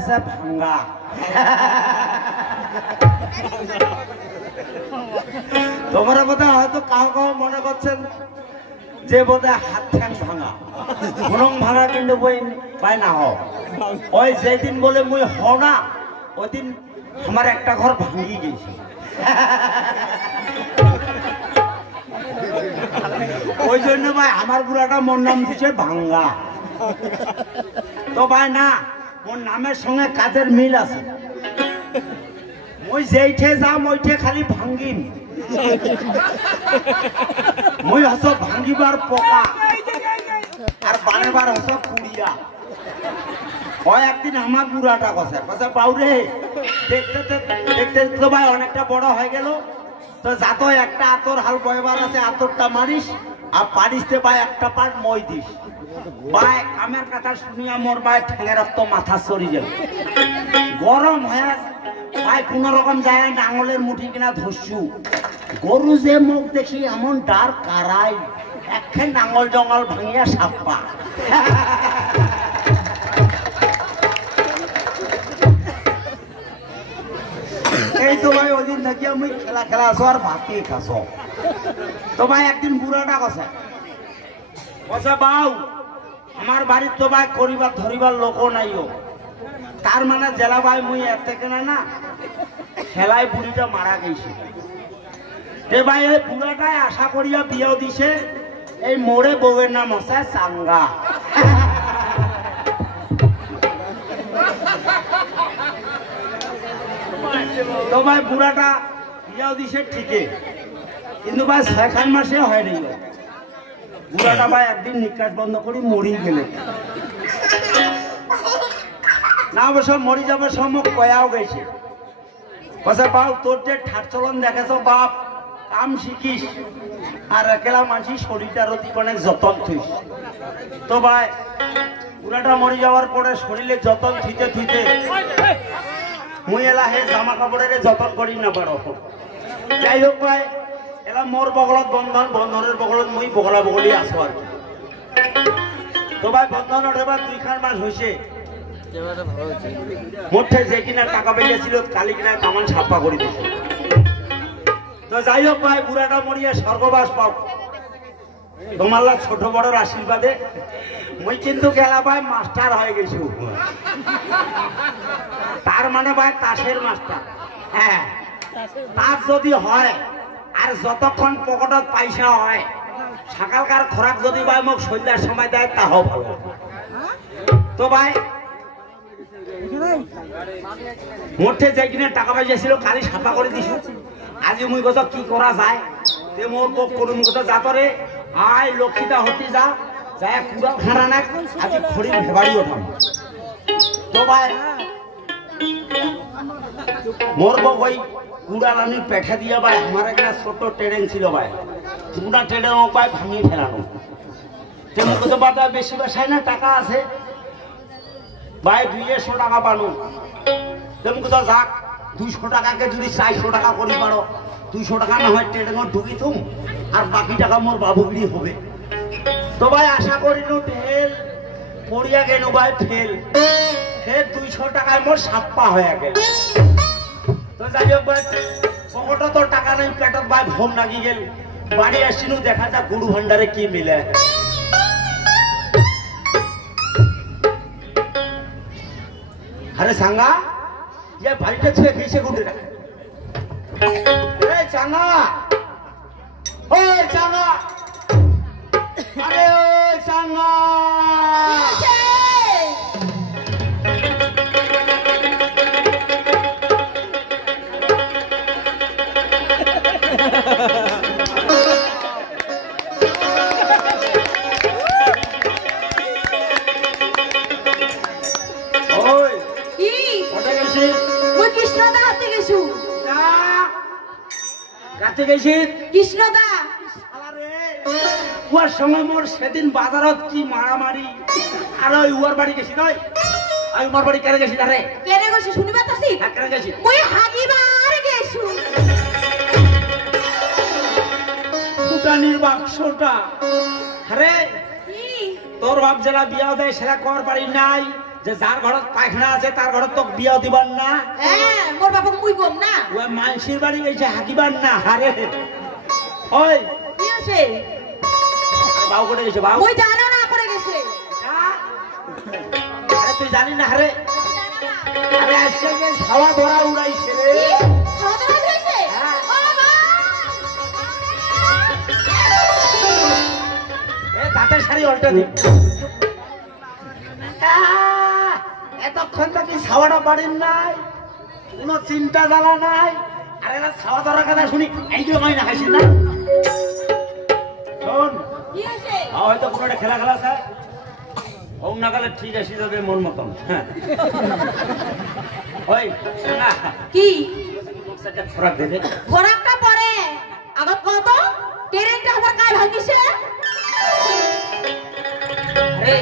আছে ভাঙ্গা। তোমরা বোধহয় হয়তো কাউ কাউ মনে করছেন যে বোধহয় হাত ঠ্যাং ভাঙা, মনং ভাঙা, কিন্তু বই পাই না হ। ওই যেদিন বলে মুই হ না, ওই দিন আমার একটা ঘর ভাঙি গেছে। ওই জন্য ভাই আমার বুড়াটা মোর নাম দিচ্ছে ভাঙ্গা। তো ভাই না, মোর নামের সঙ্গে কাজের মিল আছে। মুই যেইঠে যাম ওইঠে খালি ভাঙ্গিম। মুই হস ভাঙ্গিবার পোকা আর বানেবার হস পুড়িয়া। ওই একদিন আমার বুড়াটা কষে বাউরে দেখতে দেখতে তো ভাই অনেকটা বড় হয়ে গেল, তো যাতো একটা আতর হাল বয়বার আছে, আতরটা মারিস আর পারিসতে ভাই একটা পাট মই দিস। ভাই আমার কথা শুনিয়া মোর ভাই ঠেঙে রক্ত মাথা সরি গেল, গরম হয়ে ভাই কোন রকম যায় নাঙলের মুঠি কিনা ধরছু। গরু যে মুখ দেখি এমন ডার কারাই, একখান নাঙল জঙ্গল ভাঙিয়া সাপ্পা। এই তো ভাই ওই দিন থাকি আমি খেলা খেলা আসো আর ভাতি খাস। তো ভাই একদিন বুড়াটা কষে বাউ আমার বাড়ির তো ভাই করিবার ধরিবার লোকও নাইও, তার মানে জেলা ভাই মুই এতে কেনা না খেলায় বুড়িটা মারা গেছে। এ ভাই এই বুড়াটাই আশা করিয়া বিয়েও দিছে, এই মোড়ে বউয়ের নাম হচ্ছে চাঙ্গা। তো ভাই বুড়াটা বিয়েও দিছে ঠিকই, কিন্তু ভাই 6 মাসে হয় নাই। বুড়াটা ভাই একদিন নিকাশ বন্ধ করি মরি গেলে না, অবশ্য মরি যাবার সময় কয়াও গেছে। বাউ তোর যে ঠাট চলন দেখেছ বাপ, কাম শিখিস আর একেলা মানসি শরীরটার অতি অনেক যতন থইস। তো ভাই বুড়াটা মরি যাওয়ার পরে শরীরে যতন থুইতে থুইতে মুই এলা হে জামা কাপড়ের যতন করি না পারো। যাই হোক ভাই এলা মোর বগলত বন্ধন, বন্ধনের বগলত মুই বগলা বগলি আছো আর কি। তো ভাই বন্ধনের এবার 2 মাস হয়েছে, মোটে যে কিনা টাকা পেয়েছিল কালি কিনা কামান ছাপ্পা করে দিয়েছে। তো যাই হোক ভাই বুড়াটা মরিয়া স্বর্গবাস পাও তোমার ছোট বড়র আশীর্বাদে। মুই কিন্তু গেলা ভাই মাস্টার হয়ে গেছি, তার মানে ভাই তাসের মাস্টার। হ্যাঁ তাস যদি হয় আর যতক্ষণ পকেটত পয়সা হয়, সকালকার খোরাক যদি ভাই মোক সন্ধ্যার সময় দেয় তাও ভালো। তো ভাই মোটে যে কিনা টাকা পয়সা ছিল কালি ছাপা করে দিছ। আজি মুই কথা কি করা যায়, তে মোর বক করুম কথা যাতরে আয় লক্ষ্মীটা হতে যা যায় কুড়া খানা না আজ খড়ি ভেবাড়ি ওঠাম। তো ভাই মোর বক ওই কুড়া রানি পেঠা দিয়া ভাই আমার একটা ছোট ট্রেন ছিল ভাই, কুড়া ট্রেনের উপায় ভাঙিয়ে ফেলানো। তেমন কথা বাদা বেশি বাসায় না টাকা আছে ভাই 200 টাকা পানো। তেমন কথা যাক 200 টাকাকে যদি 400 টাকা করি পারো, 200 টাকা না হয় ট্রেনে ঢুকি তুম আর বাকি টাকা মোর বাবুগিরি হবে। তো ভাই আশা করি নো ফেল পড়িয়া গেল ভাই ফেল, হে 200 টাকায় মোর সাপ্পা হয়ে গেল। তো যাই হোক ভাই পকেটে তো টাকা নেই, পেটত ভাই ঘুম লাগি গেল। বাড়ি আসিনু দেখা যাক গুরু ভান্ডারে কি মিলে। আরে সাঙ্গা ये बाड़ीটা ছুঁয়ে খেয়েছে গুটিটা। এই চাঙ্গা, ওই চাঙ্গা, আরে ওই চাঙ্গা কৃষ্ণদা ওর সঙ্গে মোর সেদিন বাজারত কি মারামারি। আর ওই উয়ার বাড়ি গেছি নয়, আমি উমার বাড়ি কেড়ে গেছি। তারে কেড়ে গেছি শুনিবা তাসি? হ্যাঁ কেড়ে গেছি। ওই হাগিবার গেছু ফুটানির বাক্সটা। আরে তোর বাপ জেলা বিয়া দেয় সেটা কর বাড়ি নাই, যে যার ঘৰত পায়খানা আছে তার ঘৰত তোক বিয়া দিবার না হ্যাঁ মোর বাপক মুই কম না ওই মানসির বাড়ি গেছে হাকিবার না হারে ওই কি আছে বাউ করে গেছে বাউ মুই জানো না করে গেছে আরে তুই জানি না হারে আরে আজকে যে ছাওয়া ধরা উড়াইছে রে খাওয়া দাওয়া হয়েছে ও বাবা এ দাঁতের শাড়ি উল্টে দি এতক্ষণ তো কি ছাওয়াটা বাড়ির নাই কোনো চিন্তা জ্বালা নাই আরে না ছাওয়া ধরার কথা শুনি এই যে মাইনা হাসি না শোন কি আছে হয়তো কোনো একটা খেলা খেলা স্যার হোক না গেলে ঠিক আছে যাবে মন মতন হ্যাঁ ওই না কি একটা খোরাক দে দে খোরাকটা পরে আগত কত ট্রেনটা আবার কাল ভাঙিছে আরে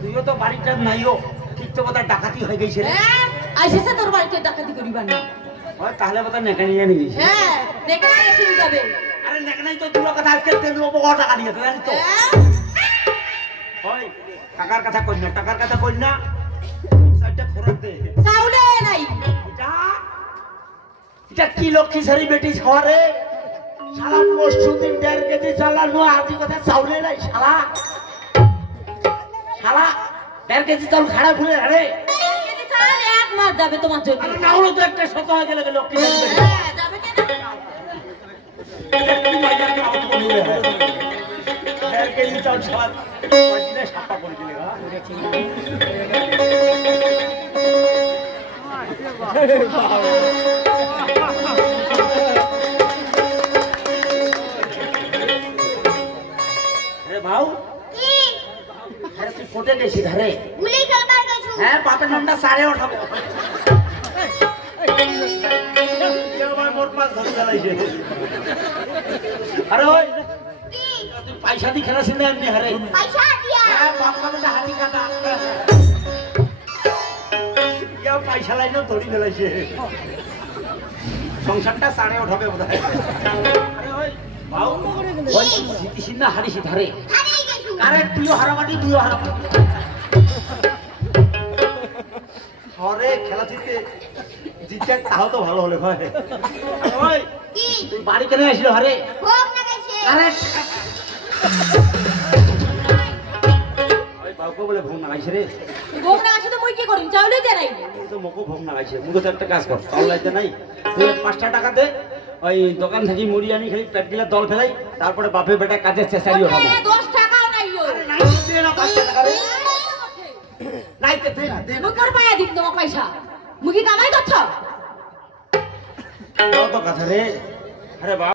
তুইও তো বাড়িটা নাইও ঠিক তো কথা ডাকাতি হয়ে গেছে রে হ্যাঁ আইসেছে তোর বাড়িতে ডাকাতি করিবার না ওই তাহলে কথা নেকা নিয়ে নিয়ে গেছে হ্যাঁ দেখে এসে যাবে আরে নেকা নাই তো তুই কথা আজকে তেল বড় টাকা দিয়ে তো জানিস তো ওই টাকার কথা কই না টাকার কথা কই না একটা খোরাক দে চাউলে নাই এটা কি লক্ষ্মী সারি বেটি ছাড়ে শালা পরশু দিন 1.5 কেজি চালানো আজই কথা চাউলে নাই শালা শালা 1.5 কেজি চাউল খাড়া ফুলে আরে কেজি চাল এক মাস যাবে তোমার জন্য আরে না হলো তো একটা শত হয়ে গেল লক্ষ্মী সারি বেটি হ্যাঁ যাবে কেন এটা কি মজা করে আউট করে দিলে হয় 1.5 কেজি চাউল সব কয়দিনে সাপা করে দিলে আরে ভাউ কি আরে তুই কোটে গেছিস ধারে গুলি খেলবার গেছু হ্যাঁ বাপের নামটা 8:30 আরে ওই তুই পয়সা দিয়ে খেলাছিস না এমনি হারে পয়সা দিয়া হ্যাঁ বাপ কামটা হাতি কাটা কেউ পয়সা লাইন ধরি ফেলাইছে সংসারটা 8:30 হবে বোধ হয় আরে ওই ভাউ ওই জিতিস না হারিস ধারে হারিয়ে গেছু আরে তুইও হারামাটি তুইও হারামাটি হরে খেলা জিতে জিতে তাও তো ভালো হলে ভাই ওই কি তুই বাড়ি কেন আসিল হরে ভোগ না গেছে আরে ওই বাবু বলে ভোগ নাগাইছে রে ভোগ না আসে তো মুই কি করিম চাউলে দে নাই তুই তো মোকো ভোগ নাগাইছে মুখে তো একটা কাজ কর চাউল লাইতে নাই তুই 5 টাকা দে ওই দোকান থেকে মুড়ি আনি খালি পেট গিলা দল ফেলাই তারপরে বাপে বেটা কাজে চেঁচাড়ি ওঠাবো 10 টাকাও নাই ও আরে নাই দে না 5 টাকা রে নাইতে দে না দে না মুই কর পায়া দিম তোমার পয়সা মুই কি কামাই করছ দাও তো কথা রে আরে বাবা